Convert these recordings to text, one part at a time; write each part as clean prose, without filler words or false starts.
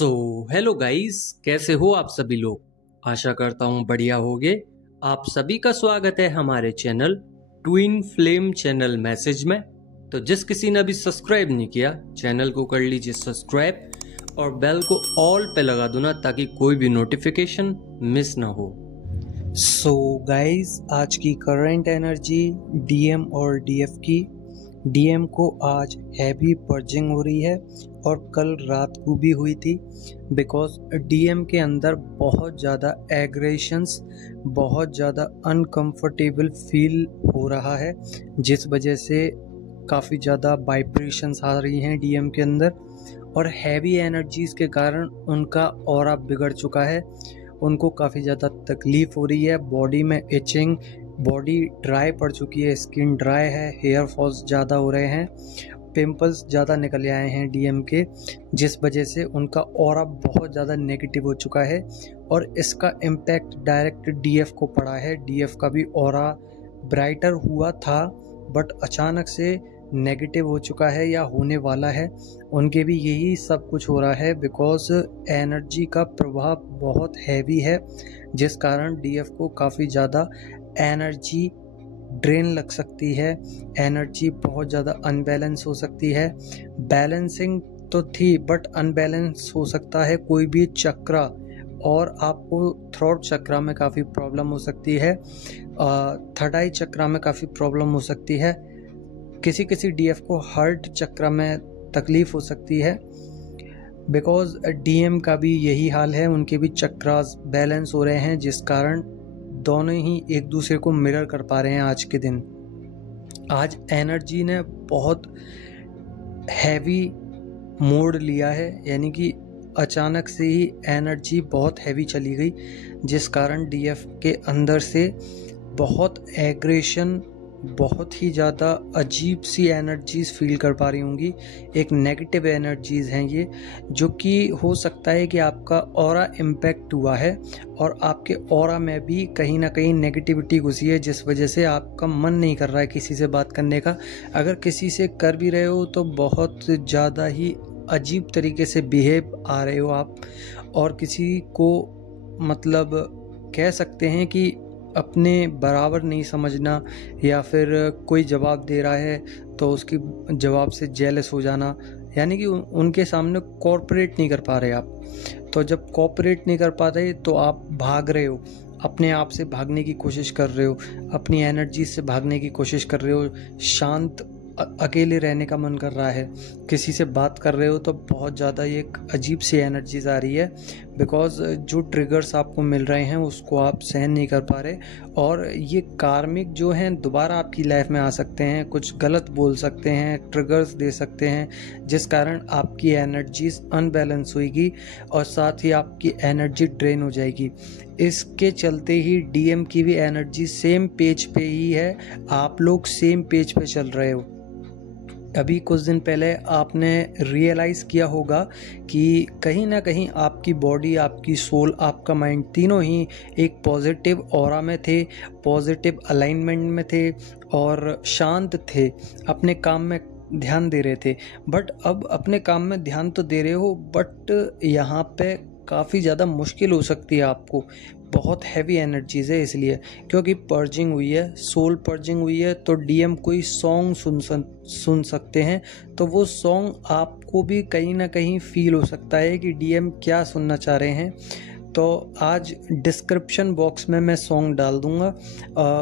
So hello guys, कैसे हो आप सभी लोग। आशा करता हूँ बढ़िया होगे। आप सभी का स्वागत है हमारे channel twin flame channel message में। तो जिस किसी ने अभी सब्सक्राइब नहीं किया, चैनल को कर लीजिए सब्सक्राइब और बेल को ऑल पे लगा दो ना, ताकि कोई भी नोटिफिकेशन मिस ना हो। सो गाइस, आज की करंट एनर्जी डीएम और डीएफ की। डीएम को आज हैवी पर्जिंग हो रही है और कल रात को भी हुई थी, बिकॉज डीएम के अंदर बहुत ज़्यादा एग्रेशंस, बहुत ज़्यादा अनकंफर्टेबल फील हो रहा है, जिस वजह से काफ़ी ज़्यादा वाइब्रेशंस आ रही हैं डीएम के अंदर। और हैवी एनर्जीज के कारण उनका ऑरा बिगड़ चुका है, उनको काफ़ी ज़्यादा तकलीफ़ हो रही है, बॉडी में इचिंग, बॉडी ड्राई पड़ चुकी है, स्किन ड्राई है, हेयर फॉल्स ज़्यादा हो रहे हैं, पिंपल्स ज़्यादा निकल आए हैं डीएम के, जिस वजह से उनका ऑरा बहुत ज़्यादा नेगेटिव हो चुका है और इसका इम्पैक्ट डायरेक्ट डीएफ को पड़ा है। डीएफ का भी ऑरा ब्राइटर हुआ था, बट अचानक से नेगेटिव हो चुका है या होने वाला है। उनके भी यही सब कुछ हो रहा है, बिकॉज एनर्जी का प्रभाव बहुत हैवी है, जिस कारण डीएफ को काफ़ी ज़्यादा एनर्जी ड्रेन लग सकती है, एनर्जी बहुत ज़्यादा अनबैलेंस हो सकती है। बैलेंसिंग तो थी, बट अनबैलेंस हो सकता है कोई भी चक्रा, और आपको थ्रोट चक्रा में काफ़ी प्रॉब्लम हो सकती है, थर्ड आई चक्रा में काफ़ी प्रॉब्लम हो सकती है, किसी किसी डीएफ को हार्ट चक्र में तकलीफ हो सकती है, बिकॉज डीएम का भी यही हाल है, उनके भी चक्रास बैलेंस हो रहे हैं, जिस कारण दोनों ही एक दूसरे को मिरर कर पा रहे हैं आज के दिन। आज एनर्जी ने बहुत हैवी मोड लिया है, यानी कि अचानक से ही एनर्जी बहुत हैवी चली गई, जिस कारण डीएफ के अंदर से बहुत एग्रेशन, बहुत ही ज़्यादा अजीब सी एनर्जीज़ फील कर पा रही होंगी। एक नेगेटिव एनर्जीज़ हैं ये, जो कि हो सकता है कि आपका ऑरा इम्पैक्ट हुआ है और आपके ऑरा में भी कहीं ना कहीं नेगेटिविटी घुसी है, जिस वजह से आपका मन नहीं कर रहा है किसी से बात करने का। अगर किसी से कर भी रहे हो तो बहुत ज़्यादा ही अजीब तरीके से बिहेव आ रहे हो आप, और किसी को मतलब कह सकते हैं कि अपने बराबर नहीं समझना, या फिर कोई जवाब दे रहा है तो उसकी जवाब से जेलस हो जाना, यानी कि उनके सामने कोऑपरेट नहीं कर पा रहे आप। तो जब कोऑपरेट नहीं कर पाते तो आप भाग रहे हो, अपने आप से भागने की कोशिश कर रहे हो, अपनी एनर्जी से भागने की कोशिश कर रहे हो, शांत अकेले रहने का मन कर रहा है, किसी से बात कर रहे हो तो बहुत ज़्यादा ये एक अजीब सी एनर्जीज आ रही है, बिकॉज जो ट्रिगर्स आपको मिल रहे हैं उसको आप सहन नहीं कर पा रहे, और ये कार्मिक जो हैं दोबारा आपकी लाइफ में आ सकते हैं, कुछ गलत बोल सकते हैं, ट्रिगर्स दे सकते हैं, जिस कारण आपकी एनर्जीज अनबैलेंस होगी और साथ ही आपकी एनर्जी ड्रेन हो जाएगी। इसके चलते ही डीएम की भी एनर्जी सेम पेज पे ही है, आप लोग सेम पेज पे चल रहे हो। अभी कुछ दिन पहले आपने रियलाइज़ किया होगा कि कहीं ना कहीं आपकी बॉडी, आपकी सोल, आपका माइंड, तीनों ही एक पॉजिटिव ऑरा में थे, पॉजिटिव अलाइनमेंट में थे और शांत थे, अपने काम में ध्यान दे रहे थे। बट अब अपने काम में ध्यान तो दे रहे हो, बट यहाँ पे काफ़ी ज़्यादा मुश्किल हो सकती है आपको, बहुत हैवी एनर्जीज़ है, इसलिए क्योंकि पर्जिंग हुई है, सोल पर्जिंग हुई है, तो डीएम कोई सॉन्ग सुन सकते हैं, तो वो सॉन्ग आपको भी कहीं ना कहीं फील हो सकता है कि डीएम क्या सुनना चाह रहे हैं। तो आज डिस्क्रिप्शन बॉक्स में मैं सॉन्ग डाल दूंगा,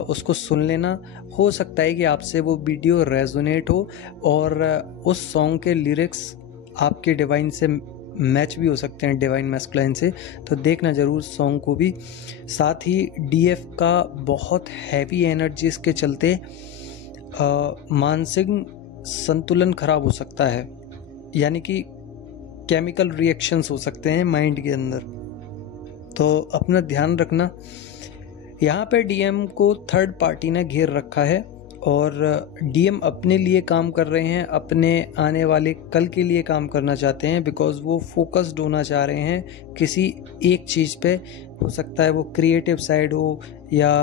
उसको सुन लेना, हो सकता है कि आपसे वो वीडियो रेजोनेट हो और उस सॉन्ग के लिरिक्स आपके डिवाइन से मैच भी हो सकते हैं, डिवाइन मैस्कुलाइन से, तो देखना ज़रूर सॉन्ग को भी। साथ ही डीएफ का बहुत हैवी एनर्जीज के चलते मानसिक संतुलन खराब हो सकता है, यानी कि केमिकल रिएक्शंस हो सकते हैं माइंड के अंदर, तो अपना ध्यान रखना। यहाँ पे डीएम को थर्ड पार्टी ने घेर रखा है और डीएम अपने लिए काम कर रहे हैं, अपने आने वाले कल के लिए काम करना चाहते हैं, बिकॉज वो फोकस्ड होना चाह रहे हैं किसी एक चीज़ पे। हो सकता है वो क्रिएटिव साइड हो, या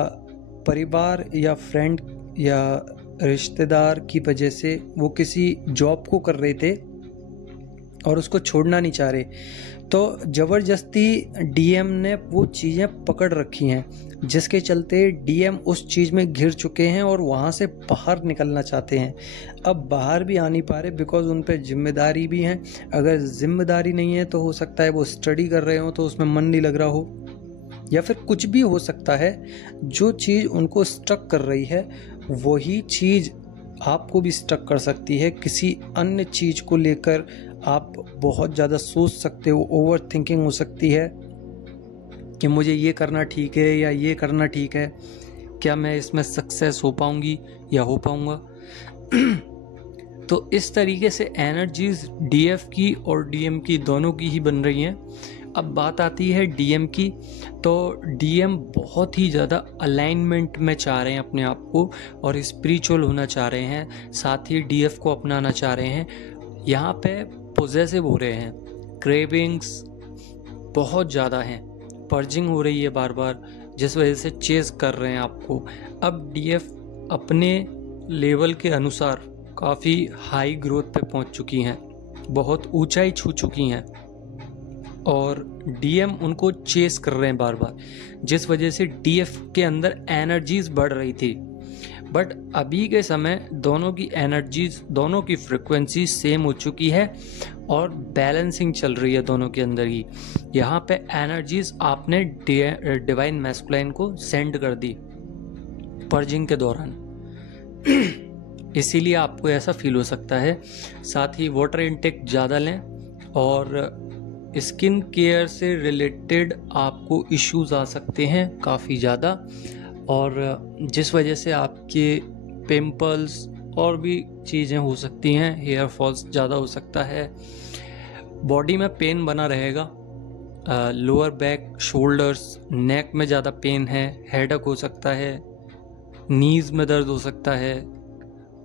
परिवार या फ्रेंड या रिश्तेदार की वजह से वो किसी जॉब को कर रहे थे और उसको छोड़ना नहीं चाह रहे। तो ज़बरदस्ती डीएम ने वो चीज़ें पकड़ रखी हैं, जिसके चलते डीएम उस चीज़ में घिर चुके हैं और वहाँ से बाहर निकलना चाहते हैं। अब बाहर भी आ नहीं पा रहे बिकॉज उन पर जिम्मेदारी भी है। अगर जिम्मेदारी नहीं है तो हो सकता है वो स्टडी कर रहे हो तो उसमें मन नहीं लग रहा हो, या फिर कुछ भी हो सकता है। जो चीज़ उनको स्टक कर रही है वही चीज़ आपको भी स्टक कर सकती है। किसी अन्य चीज़ को लेकर आप बहुत ज़्यादा सोच सकते हो, ओवर थिंकिंग हो सकती है कि मुझे ये करना ठीक है या ये करना ठीक है, क्या मैं इसमें सक्सेस हो पाऊंगी या हो पाऊंगा। तो इस तरीके से एनर्जीज डीएफ की और डीएम की दोनों की ही बन रही हैं। अब बात आती है डीएम की, तो डीएम बहुत ही ज़्यादा अलाइनमेंट में चाह रहे हैं अपने आप को और स्पिरिचुअल होना चाह रहे हैं, साथ ही डीएफ को अपनाना चाह रहे हैं। यहाँ पे पोजेसिव हो रहे हैं, क्रेविंग्स बहुत ज़्यादा हैं, पर्जिंग हो रही है बार बार, जिस वजह से चेज कर रहे हैं आपको। अब डीएफ अपने लेवल के अनुसार काफ़ी हाई ग्रोथ पे पहुंच चुकी हैं, बहुत ऊंचाई छू चुकी हैं और डीएम उनको चेस कर रहे हैं बार बार, जिस वजह से डीएफ के अंदर एनर्जीज बढ़ रही थी। बट अभी के समय दोनों की एनर्जीज, दोनों की फ्रिक्वेंसी सेम हो चुकी है और बैलेंसिंग चल रही है दोनों के अंदर ही। यहाँ पे एनर्जीज आपने डिवाइन मैस्कुलाइन को सेंड कर दी पर्जिंग के दौरान, इसीलिए आपको ऐसा फील हो सकता है। साथ ही वाटर इनटेक ज़्यादा लें और स्किन केयर से रिलेटेड आपको इश्यूज आ सकते हैं काफ़ी ज़्यादा, और जिस वजह से आपके पिंपल्स और भी चीज़ें हो सकती हैं, हेयर फॉल्स ज़्यादा हो सकता है, बॉडी में पेन बना रहेगा, लोअर बैक, शोल्डर्स, नेक में ज़्यादा पेन है, हेडेक हो सकता है, नीज में दर्द हो सकता है,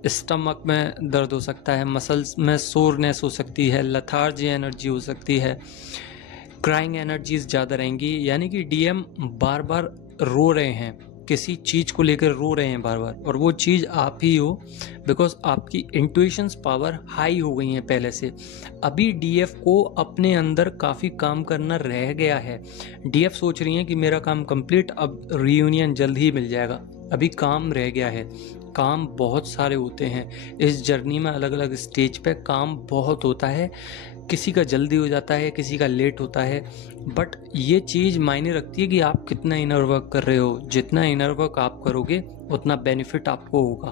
स्टमक में दर्द हो सकता है, मसल्स में सोरनेस हो सकती है, लथार्जी एनर्जी हो सकती है, क्राइंग एनर्जीज ज़्यादा रहेंगी। यानी कि डीएम बार बार रो रहे हैं, किसी चीज़ को लेकर रो रहे हैं बार बार, और वो चीज़ आप ही हो, बिकॉज आपकी इंट्यूशंस पावर हाई हो गई हैं पहले से। अभी डीएफ को अपने अंदर काफ़ी काम करना रह गया है। डीएफ सोच रही हैं कि मेरा काम कंप्लीट, अब रियूनियन जल्द ही मिल जाएगा, अभी काम रह गया है। काम बहुत सारे होते हैं इस जर्नी में, अलग अलग स्टेज पे काम बहुत होता है, किसी का जल्दी हो जाता है, किसी का लेट होता है, बट ये चीज़ मायने रखती है कि आप कितना इनर वर्क कर रहे हो। जितना इनर वर्क आप करोगे उतना बेनिफिट आपको होगा।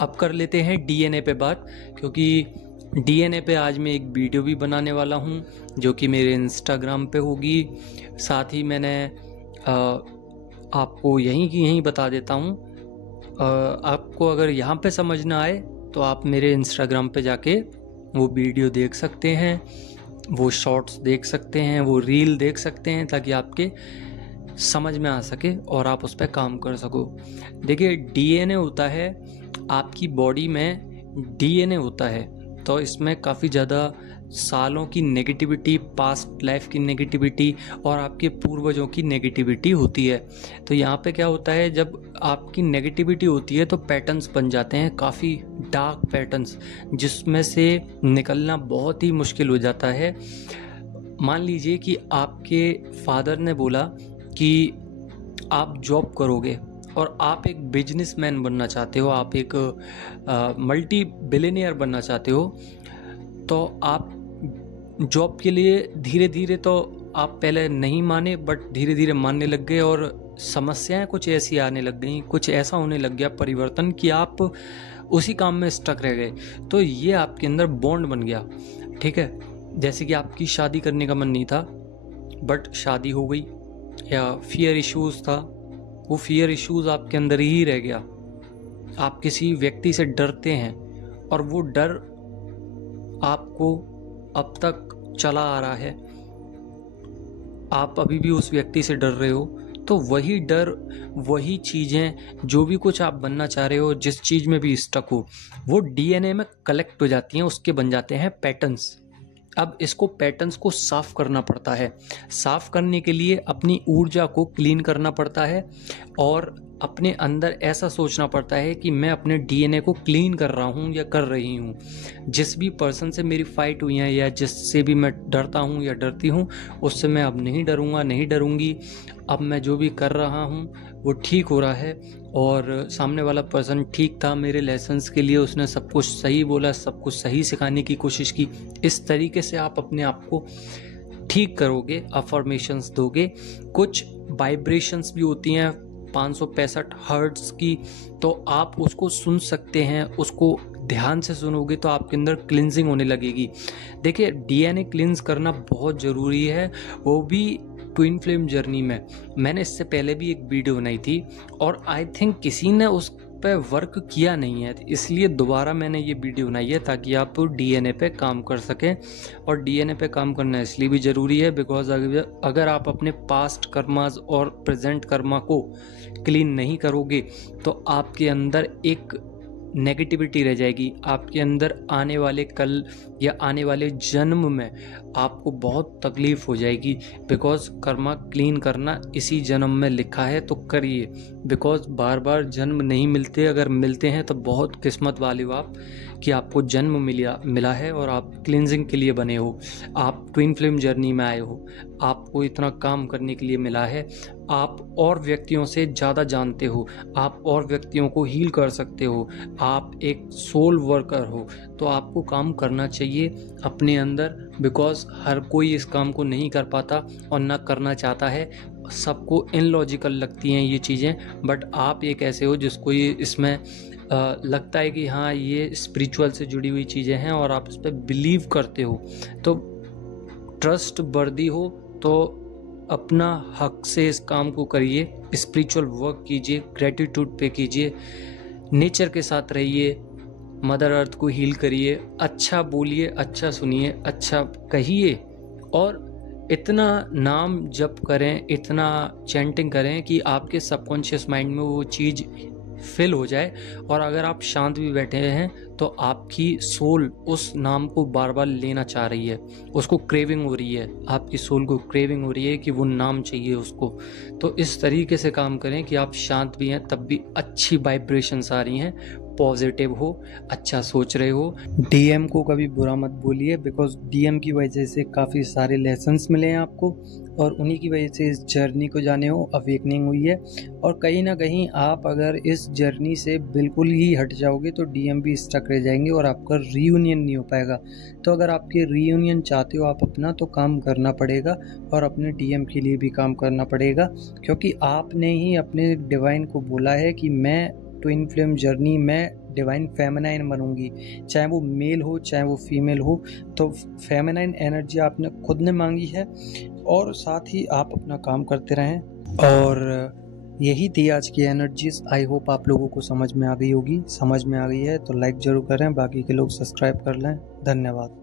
अब कर लेते हैं डीएनए पे बात, क्योंकि डीएनए पे आज मैं एक वीडियो भी बनाने वाला हूँ जो कि मेरे इंस्टाग्राम पे होगी। साथ ही मैंने आपको यहीं की यहीं बता देता हूँ, आपको अगर यहाँ पे समझ ना आए तो आप मेरे इंस्टाग्राम पे जाके वो वीडियो देख सकते हैं, वो शॉर्ट्स देख सकते हैं, वो रील देख सकते हैं, ताकि आपके समझ में आ सके और आप उस पर काम कर सको। देखिए, डीएनए होता है, आपकी बॉडी में डीएनए होता है, तो इसमें काफ़ी ज़्यादा सालों की नेगेटिविटी, पास्ट लाइफ की नेगेटिविटी और आपके पूर्वजों की नेगेटिविटी होती है। तो यहाँ पे क्या होता है, जब आपकी नेगेटिविटी होती है तो पैटर्न्स बन जाते हैं, काफ़ी डार्क पैटर्न्स, जिसमें से निकलना बहुत ही मुश्किल हो जाता है। मान लीजिए कि आपके फादर ने बोला कि आप जॉब करोगे और आप एक बिजनेसमैन बनना चाहते हो, आप एक मल्टी बिलियनियर बनना चाहते हो, तो आप जॉब के लिए धीरे धीरे, तो आप पहले नहीं माने बट धीरे धीरे मानने लग गए और समस्याएं कुछ ऐसी आने लग गई, कुछ ऐसा होने लग गया परिवर्तन कि आप उसी काम में स्टक रह गए। तो ये आपके अंदर बॉन्ड बन गया, ठीक है। जैसे कि आपकी शादी करने का मन नहीं था बट शादी हो गई, या फियर इश्यूज था, वो फियर इश्यूज आपके अंदर ही रह गया। आप किसी व्यक्ति से डरते हैं और वो डर आपको अब तक चला आ रहा है, आप अभी भी उस व्यक्ति से डर रहे हो। तो वही डर, वही चीज़ें, जो भी कुछ आप बनना चाह रहे हो, जिस चीज़ में भी स्टक हो, वो डीएनए में कलेक्ट हो जाती हैं, उसके बन जाते हैं पैटर्न्स। अब इसको पैटर्न्स को साफ करना पड़ता है। साफ करने के लिए अपनी ऊर्जा को क्लीन करना पड़ता है और अपने अंदर ऐसा सोचना पड़ता है कि मैं अपने डीएनए को क्लीन कर रहा हूँ या कर रही हूँ। जिस भी पर्सन से मेरी फाइट हुई है या जिससे भी मैं डरता हूँ या डरती हूँ, उससे मैं अब नहीं डरूँगा, नहीं डरूँगी। अब मैं जो भी कर रहा हूँ वो ठीक हो रहा है और सामने वाला पर्सन ठीक था मेरे लेसन्स के लिए, उसने सब कुछ सही बोला, सब कुछ सही सिखाने की कोशिश की। इस तरीके से आप अपने आप को ठीक करोगे, अफर्मेशंस दोगे। कुछ वाइब्रेशंस भी होती हैं 565 हर्ट्ज की, तो आप उसको सुन सकते हैं। उसको ध्यान से सुनोगे तो आपके अंदर क्लिनजिंग होने लगेगी। देखिए, डीएनए क्लिनज करना बहुत ज़रूरी है, वो भी ट्विन फ्लेम जर्नी में। मैंने इससे पहले भी एक वीडियो बनाई थी और आई थिंक किसी ने उस पे वर्क किया नहीं है, इसलिए दोबारा मैंने ये वीडियो बनाई है ताकि आप डीएनए पे काम कर सकें। और डीएनए पे काम करना इसलिए भी ज़रूरी है बिकॉज अगर आप अपने पास्ट कर्मास और प्रेजेंट कर्मा को क्लीन नहीं करोगे तो आपके अंदर एक नेगेटिविटी रह जाएगी। आपके अंदर आने वाले कल या आने वाले जन्म में आपको बहुत तकलीफ हो जाएगी बिकॉज कर्मा क्लीन करना इसी जन्म में लिखा है, तो करिए। बिकॉज बार बार जन्म नहीं मिलते, अगर मिलते हैं तो बहुत किस्मत वाले हो आप कि आपको जन्म मिला है और आप क्लींजिंग के लिए बने हो, आप ट्विन फ्लेम जर्नी में आए हो, आपको इतना काम करने के लिए मिला है। आप और व्यक्तियों से ज़्यादा जानते हो, आप और व्यक्तियों को हील कर सकते हो, आप एक सोल वर्कर हो, तो आपको काम करना चाहिए अपने अंदर। बिकॉज हर कोई इस काम को नहीं कर पाता और ना करना चाहता है, सबको इनलॉजिकल लगती हैं ये चीज़ें। बट आप एक ऐसे हो जिसको ये इसमें लगता है कि हाँ ये स्पिरिचुअल से जुड़ी हुई चीज़ें हैं और आप इस पर बिलीव करते हो, तो ट्रस्ट वर्दी हो तो अपना हक से इस काम को करिए, स्पिरिचुअल वर्क कीजिए, ग्रेटिट्यूड पे कीजिए, नेचर के साथ रहिए, मदर अर्थ को हील करिए, अच्छा बोलिए, अच्छा सुनिए, अच्छा कहिए और इतना नाम जप करें, इतना चैंटिंग करें कि आपके सबकॉन्शियस माइंड में वो चीज़ फिल हो जाए। और अगर आप शांत भी बैठे हैं तो आपकी सोल उस नाम को बार बार लेना चाह रही है, उसको क्रेविंग हो रही है, आपकी सोल को क्रेविंग हो रही है कि वो नाम चाहिए उसको। तो इस तरीके से काम करें कि आप शांत भी हैं तब भी अच्छी वाइब्रेशंस आ रही हैं, पॉजिटिव हो, अच्छा सोच रहे हो। डीएम को कभी बुरा मत बोलिए बिकॉज डीएम की वजह से काफ़ी सारे लेसन्स मिले हैं आपको और उन्हीं की वजह से इस जर्नी को जाने हो अवेकनिंग हुई है। और कहीं ना कहीं आप अगर इस जर्नी से बिल्कुल ही हट जाओगे तो डीएम भी स्टक रह जाएंगे और आपका रीयूनियन नहीं हो पाएगा। तो अगर आपके रीयूनियन चाहते हो आप अपना, तो काम करना पड़ेगा और अपने डीएम के लिए भी काम करना पड़ेगा, क्योंकि आपने ही अपने डिवाइन को बोला है कि मैं ट्विन फ्लेम जर्नी में डिवाइन फेमिनाइन बनूंगी, चाहे वो मेल हो चाहे वो फीमेल हो। तो फेमिनाइन एनर्जी आपने खुद ने मांगी है और साथ ही आप अपना काम करते रहें। और यही थी आज की एनर्जीज। आई होप आप लोगों को समझ में आ गई होगी। समझ में आ गई है तो लाइक ज़रूर करें, बाकी के लोग सब्सक्राइब कर लें। धन्यवाद।